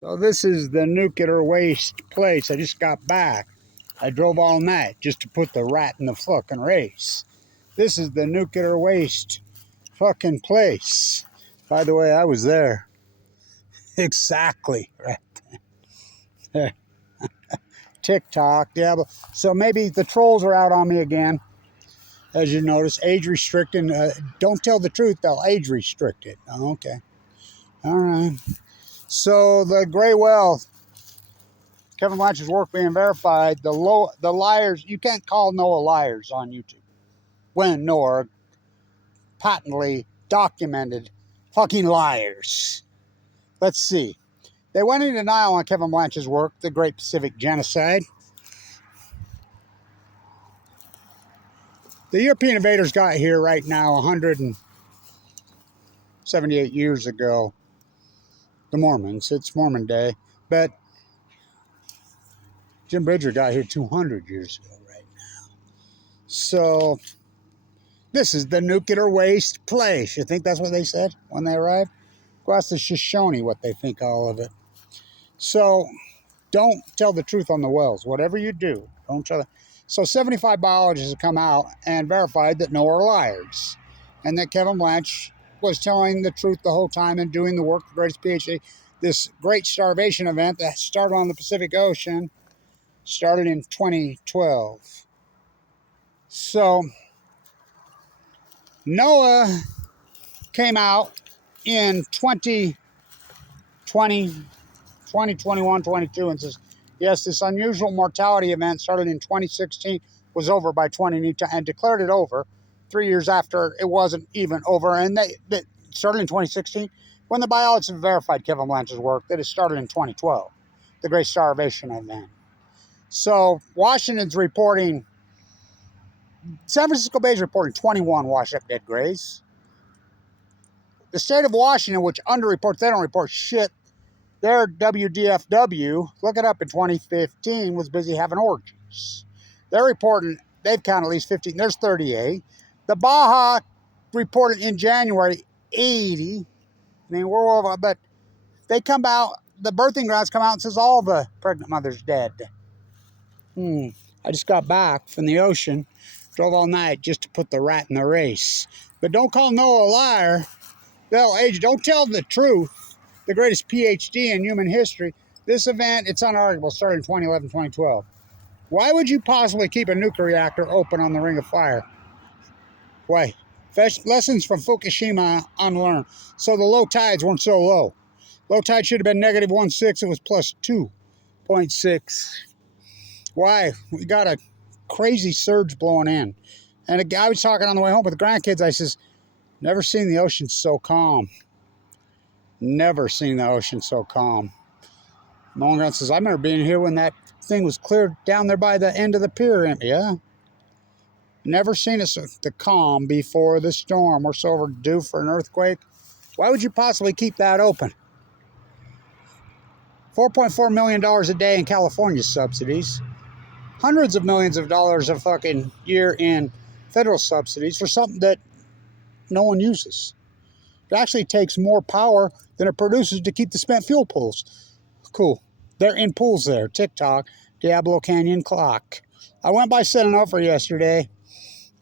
So this is the nuclear waste place. I just got back. I drove all night just to put the rat in the fucking race. This is the nuclear waste fucking place. By the way, I was there. Exactly right there. TikTok, yeah. So maybe the trolls are out on me again. As you notice, age restricting. Don't tell the truth, they'll age restrict it. Oh, okay. All right. So the gray well, Kevin Blanch's work being verified. The liars. You can't call NOAA liars on YouTube when NOAA patently documented fucking liars. Let's see. They went in denial on Kevin Blanch's work, the Great Pacific Genocide. The European invaders got here right now 178 years ago. The Mormons. It's Mormon Day. But Jim Bridger got here 200 years ago right now. So this is the nuclear waste place. You think that's what they said when they arrived? Go ask the Shoshone what they think all of it. So don't tell the truth on the wells. Whatever you do, don't tell it. So 75 biologists have come out and verified that NOAA are liars. And that Kevin Blanch was telling the truth the whole time and doing the work, the greatest PhD. This great starvation event that started on the Pacific Ocean started in 2012. So NOAA came out in 2021, 22 and says, yes, this unusual mortality event started in 2016, was over by 20, and declared it over 3 years after it wasn't even over. And they started in 2016 when the biologists verified Kevin Blanch's work that it started in 2012, the Great Starvation event. So Washington's reporting, San Francisco Bay is reporting 21 washed up dead grays. The state of Washington, which underreports, they don't report shit. Their WDFW, look it up, in 2015, was busy having orgies. They're reporting, they've counted at least 15, there's 38. The Baja reported in January 80. I mean, we're over, but they come out, the birthing grounds come out and says all the pregnant mothers dead. I just got back from the ocean, drove all night just to put the rat in the race. But don't call NOAA a liar. They'll age. Don't tell the truth. The greatest PhD in human history. This event, it's unarguable, started in 2011, 2012. Why would you possibly keep a nuclear reactor open on the Ring of Fire? Why? Lessons from Fukushima unlearned. So the low tides weren't so low. Low tide should have been negative 1.6. It was plus 2.6. Why? We got a crazy surge blowing in. And a guy was talking on the way home with the grandkids. I says, never seen the ocean so calm. Never seen the ocean so calm. My own grand says, I remember being here when that thing was cleared down there by the end of the pier. Yeah. Never seen us the calm before the storm. We're so overdue for an earthquake. Why would you possibly keep that open? $4.4 million a day in California subsidies. Hundreds of millions of dollars a fucking year in federal subsidies for something that no one uses. It actually takes more power than it produces to keep the spent fuel pools. Cool. They're in pools there. TikTok, Diablo Canyon Clock. I went by setting over yesterday,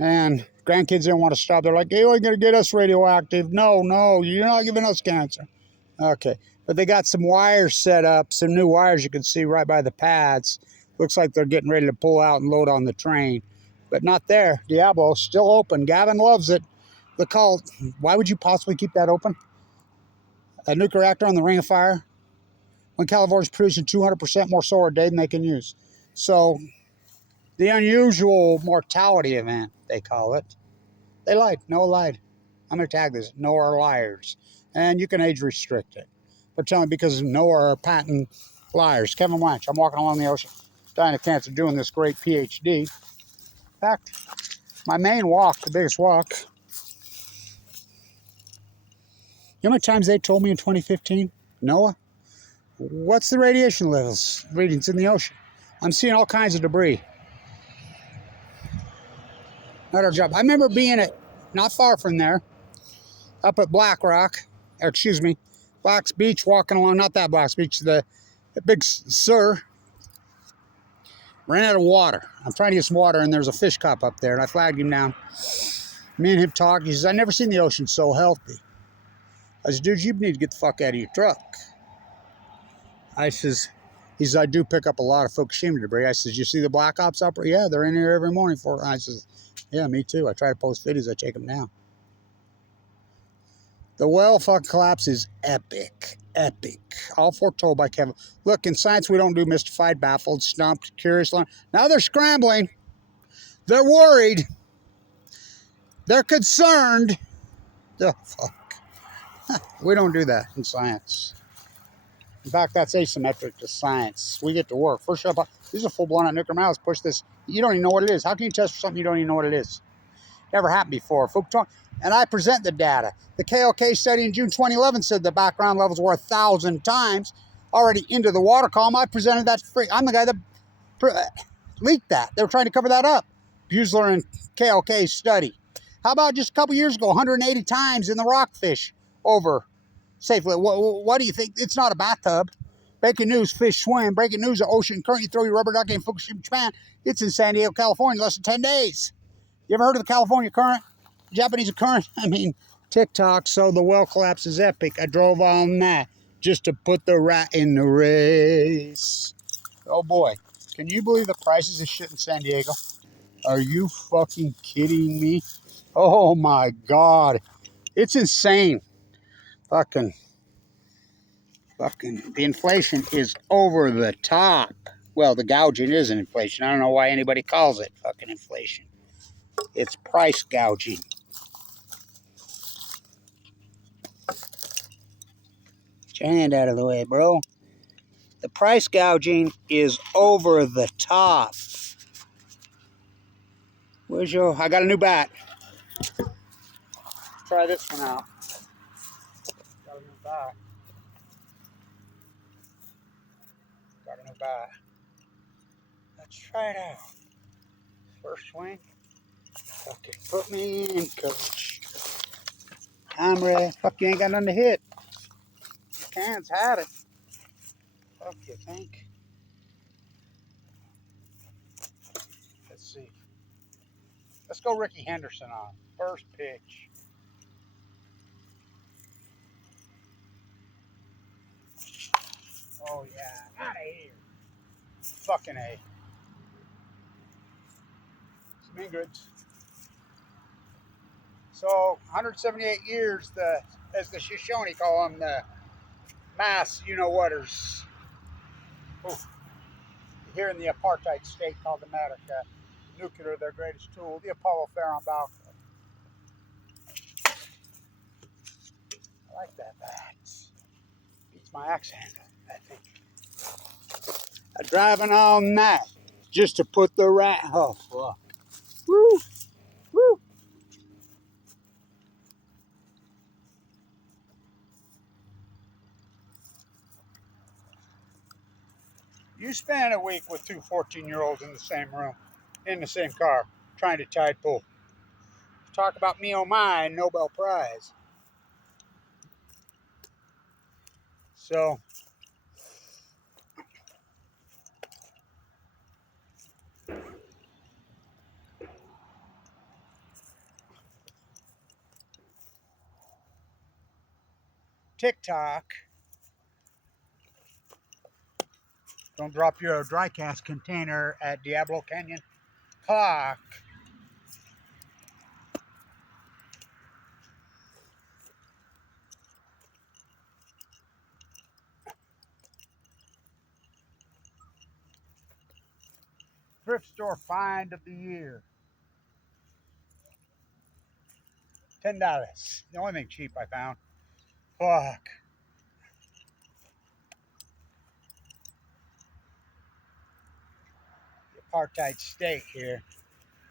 and grandkids didn't want to stop. They're like, hey, you're going to get us radioactive. No, you're not giving us cancer. Okay. But they got some wires set up, some new wires you can see right by the pads. Looks like they're getting ready to pull out and load on the train. But not there. Diablo, still open. Gavin loves it. The cult. Why would you possibly keep that open? A nuclear reactor on the Ring of Fire? When California's producing 200% more solar a day than they can use. So, the unusual mortality event, they call it. They lied. NOAA lied. I'm going to tag this. NOAA are liars. And you can age restrict it. But tell me, because NOAA are patent liars. Kevin Blanch, I'm walking along the ocean, dying of cancer, doing this great PhD. In fact, my main walk, the biggest walk, you know how many times they told me in 2015, NOAA, what's the radiation levels readings in the ocean? I'm seeing all kinds of debris. Not our job. I remember being not far from there, up at Black Rock, Black's Beach, walking along, not that Black's Beach, the Big Sur. Ran out of water. I'm trying to get some water, and there's a fish cop up there, and I flagged him down. Me and him talked. He says, I've never seen the ocean so healthy. I said, dude, you need to get the fuck out of your truck. He says, I do pick up a lot of Fukushima debris. I says, you see the black ops up? Yeah, they're in here every morning. I says, yeah, me too. I try to post videos. I take them down. The well fucking collapse is epic. Epic. All foretold by Kevin. Look, in science, we don't do mystified, baffled, stumped, curious. Now they're scrambling. They're worried. They're concerned. Oh, fuck. We don't do that in science. In fact, that's asymmetric to science. We get to work. First up, this is a full-blown nuclear mouse. Push this. You don't even know what it is. How can you test for something you don't even know what it is? Never happened before. And I present the data. The KLK study in June 2011 said the background levels were 1,000 times already into the water column. I presented that free. I'm the guy that leaked that. They were trying to cover that up. Buesler and KLK study. How about just a couple years ago, 180 times in the rockfish over safely? What do you think? It's not a bathtub. Breaking news, fish swim. Breaking news, the ocean current. You throw your rubber duck in Fukushima, Japan. It's in San Diego, California in less than 10 days. You ever heard of the California current? Japanese current? I mean, TikTok. So the well collapse is epic. I drove all night just to put the rat in the race. Oh boy. Can you believe the prices of shit in San Diego? Are you fucking kidding me? Oh my God. It's insane. Fucking. The inflation is over the top. Well, the gouging isn't inflation. I don't know why anybody calls it fucking inflation. It's price gouging. Get your hand out of the way, bro. The price gouging is over the top. Where's your... I got a new bat. Try this one out. Got a new bat. Let's try it out. First swing. Okay, put me in, coach. I'm ready. Fuck, you ain't got nothing to hit. Cans had it. Fuck, you think? Let's see. Let's go Ricky Henderson on. First pitch. Oh, yeah. Out of here. Fucking A. Some Ingrids. So, 178 years, as the Shoshone call them, the mass you-know-whaters. Here in the apartheid state called America, nuclear, their greatest tool, the Apollo Farron Balco. I like that bat. Beats my axe handle, I think. I'm driving all night just to put the rat. Oh, fuck. Woo! Woo! You spend a week with two 14-year-olds in the same room, in the same car, trying to tide pool. Talk about me, oh my, Nobel Prize. So, TikTok. Don't drop your dry cast container at Diablo Canyon Clock. Thrift store find of the year. $10. The only thing cheap I found. Fuck. The apartheid state here.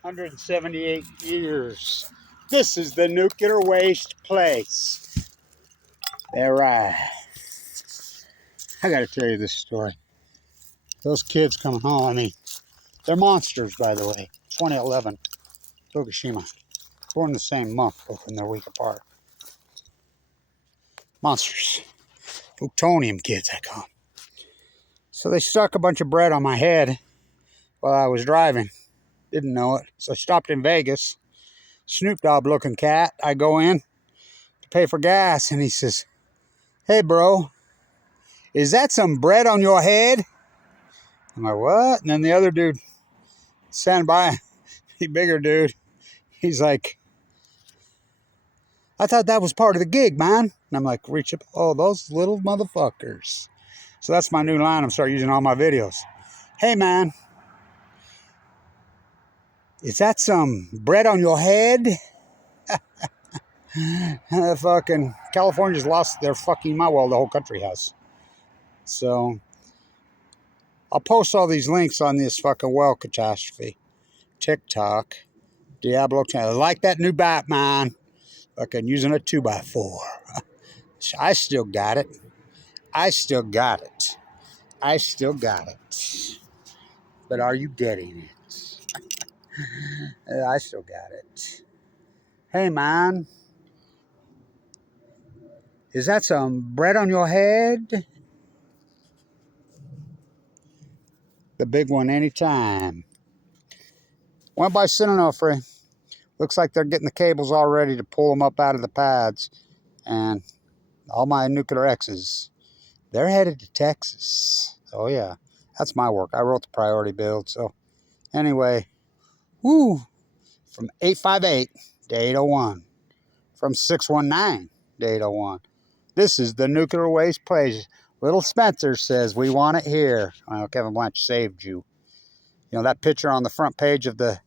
178 years. This is the nuclear waste place. They're right. I gotta tell you this story. Those kids coming home, I mean, they're monsters, by the way. 2011, Fukushima. Born the same month, both in their week apart. Monsters. Plutonium kids, I call them. So they stuck a bunch of bread on my head while I was driving. Didn't know it. So I stopped in Vegas. Snoop Dogg looking cat. I go in to pay for gas, and he says, "Hey, bro, is that some bread on your head?" I'm like, "What?" And then the other dude standing by, the bigger dude, he's like, "I thought that was part of the gig, man." And I'm like, "Reach up. Oh, those little motherfuckers." So that's my new line I'm starting using in all my videos. "Hey, man, is that some bread on your head?" Fucking California's lost their fucking mind. Well, the whole country has. So I'll post all these links on this fucking well catastrophe. TikTok, Diablo channel. Like that new Batman. Fucking using a 2x4. I still got it. I still got it. I still got it. But are you getting it? I still got it. Hey, man. Is that some bread on your head? The big one anytime. Went by Sinonofre. Looks like they're getting the cables all ready to pull them up out of the pads. And all my nuclear X's, they're headed to Texas. Oh, yeah. That's my work. I wrote the priority build. So, anyway, woo. From 858 to 801. From 619 to 801. This is the nuclear waste place. Little Spencer says, "We want it here." Well, Kevin Blanch saved you. You know, that picture on the front page of the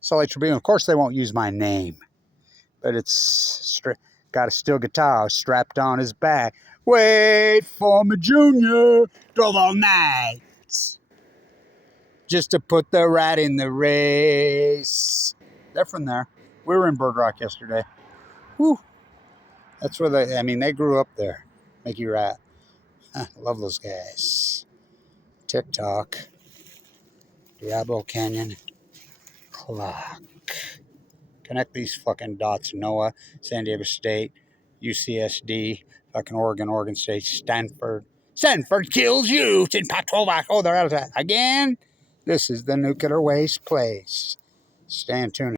Salt Lake Tribune, of course they won't use my name. But it's got a steel guitar strapped on his back. Wait for me, Junior. Drove all night just to put the rat in the race. They're from there. We were in Bird Rock yesterday. Whew. That's where they grew up there. Mickey Rat. Love those guys. TikTok. Diablo Canyon. Clock. Connect these fucking dots. NOAA, San Diego State, UCSD, fucking Oregon State, Stanford. Stanford kills youth in Pac-12. Oh, they're out of that. Again, this is the nuclear waste place. Stay tuned.